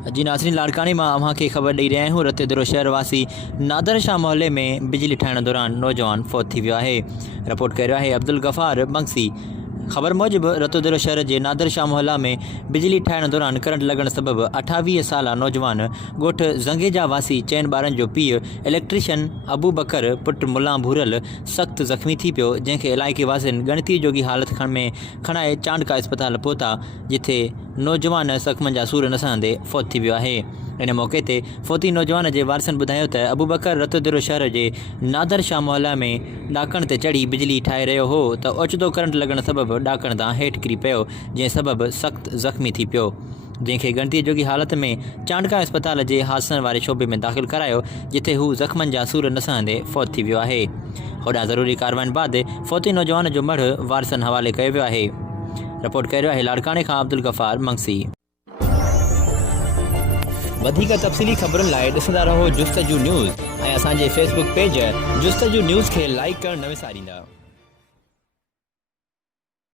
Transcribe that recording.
जी नाज़रीन, लाड़कानी में अव्हां खे ख़बर ॾेई रहिया आहियूं। रतेदरो शहरवासी नादर शाह मोहल्ले में बिजली ठाहिण दौरान नौजवान फौत थी वियो आहे। रिपोर्ट करे आहे अब्दुल गफ़ार बंसी। ख़बर मूजिब रतोदरो शहर के नादर शाह मोहल्ला में बिजली ठाहिण दौरान करंट लगण सबब 28 साला नौजवान गोठ ज़ंगेजा वासी चैन ॿारनि जो पीउ इलेक्ट्रीशियन अबू बकर पुट मुला भूरल सख्त ज़ख़्मी थी पियो, जंहिंखे इलाइक़े वासियुनि गणती जोगी हालत में खणाए चांडका अस्पताल पहुता, जिथे नौजवान ज़ख़्मनि जा सूर नसंदे फौत थी वियो आहे। इन मौके ते फौती नौजवान के वारसनि ॿुधायो त अबू बकर रतोदरो शहर के नादर शाह मोहल्ला में ॾाकण ते चढ़ी बिजली ठाहे रहियो हो त ओचितो करंट लगण सबब ॾाकण तां हेठि किरी पियो, जंहिं सबब सख्त ज़ख़्मी थी पियो, जंहिंखे गणती जोगी हालत में चांडका अस्पताल के हादसनि वारे शोबे में दाख़िल करायो, जिथे हू ज़ख़्मनि जा सूर नसंदे फौत थी वियो आहे। होॾां ज़रूरी कार्रवाईनि बाद फौती नौजवान जो मढ़ वारसनि हवाले कयो वियो आहे। रिपोर्ट कयो आहे लाड़काने खां अब्दुल गफ़ार मंगसी। वधीक तफ़सीली ख़बरुनि लाइ ॾिसंदा रहो जुस्तजू न्यूज़ ऐं असांजे फेसबुक पेज जुस्तजू न्यूज़ खे लाइक करणु न विसारींदा।